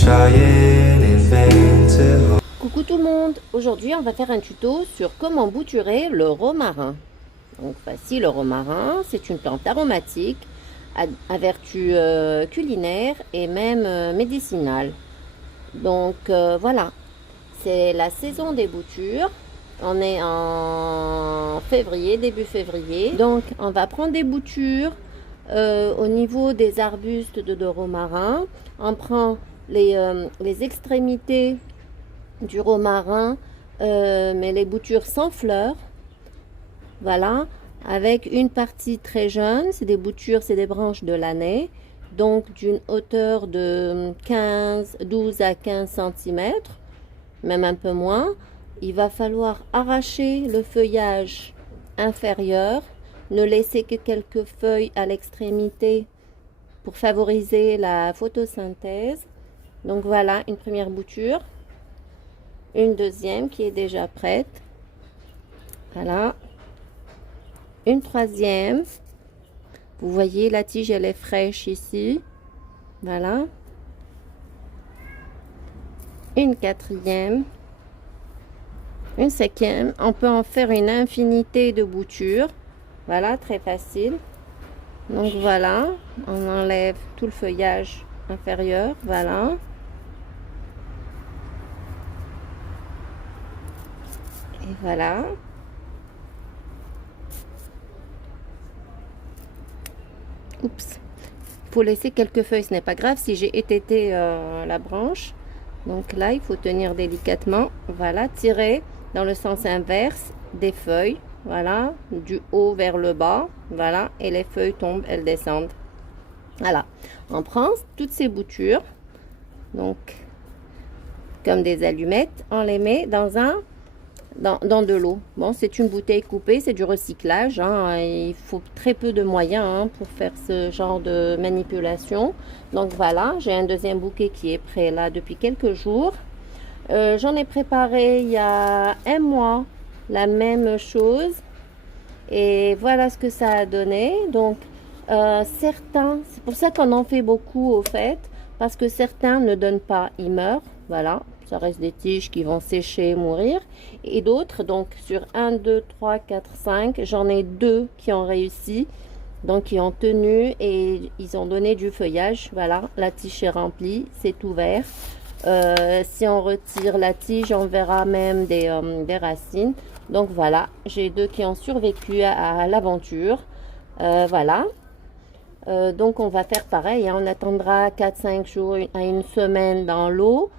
trying in vain to hold. Coucou tout le monde, aujourd'hui on va faire un tuto sur comment bouturer le romarin. Donc voici le romarin, c'est une plante aromatique à vertu culinaire et même médicinale. Donc voilà, c'est la saison des boutures, on est en février, début février. Donc on va prendre des boutures au niveau des arbustes de romarin, on prend les extrémités du romarin, mais les boutures sans fleurs, voilà, avec une partie très jeune, c'est des boutures, c'est des branches de l'année, donc d'une hauteur de 12 à 15 cm, même un peu moins. Il va falloir arracher le feuillage inférieur, ne laisser que quelques feuilles à l'extrémité pour favoriser la photosynthèse. Donc voilà une première bouture, une deuxième qui est déjà prête, voilà, une troisième, vous voyez la tige elle est fraîche ici, voilà, une quatrième, une cinquième. On peut en faire une infinité de boutures, voilà, très facile. Donc voilà, on enlève tout le feuillage inférieur, voilà. Et voilà. Oups. Il faut laisser quelques feuilles, ce n'est pas grave si j'ai étêté la branche. Donc là, il faut tenir délicatement. Voilà, tirer dans le sens inverse des feuilles. Voilà, du haut vers le bas. Voilà, et les feuilles tombent, elles descendent. Voilà, on prend toutes ces boutures, donc comme des allumettes, on les met dans de l'eau. Bon, c'est une bouteille coupée, c'est du recyclage, hein. Il faut très peu de moyens pour faire ce genre de manipulation. Donc voilà, j'ai un deuxième bouquet qui est prêt là depuis quelques jours. J'en ai préparé il y a un mois la même chose et voilà ce que ça a donné. Donc certains, c'est pour ça qu'on en fait beaucoup au fait, parce que certains ne donnent pas, ils meurent, voilà. Ça reste des tiges qui vont sécher, mourir. Et d'autres, donc sur 1, 2, 3, 4, 5, j'en ai 2 qui ont réussi. Donc qui ont tenu et ils ont donné du feuillage. Voilà, la tige est remplie, c'est ouvert. Si on retire la tige, on verra même des racines. Donc voilà, j'ai 2 qui ont survécu à l'aventure. Voilà. Donc on va faire pareil, hein. On attendra 4-5 jours à une semaine dans l'eau.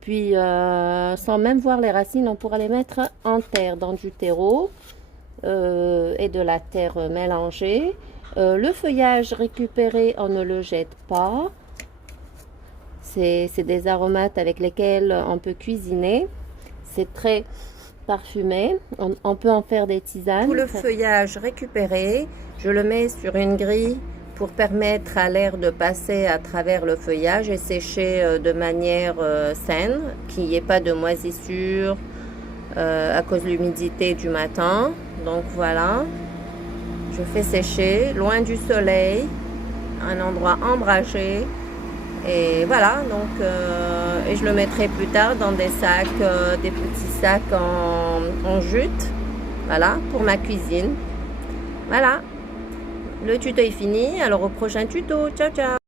Puis, sans même voir les racines, on pourra les mettre en terre, dans du terreau et de la terre mélangée. Le feuillage récupéré, on ne le jette pas. C'est des aromates avec lesquels on peut cuisiner. C'est très parfumé. On peut en faire des tisanes. Tout le feuillage récupéré, je le mets sur une grille pour permettre à l'air de passer à travers le feuillage et sécher de manière saine, qu'il n'y ait pas de moisissure à cause de l'humidité du matin. Donc voilà, je fais sécher loin du soleil, un endroit ombragé. Et voilà, donc et je le mettrai plus tard dans des sacs, des petits sacs en jute, voilà, pour ma cuisine. Voilà. Le tuto est fini, alors au prochain tuto. Ciao, ciao!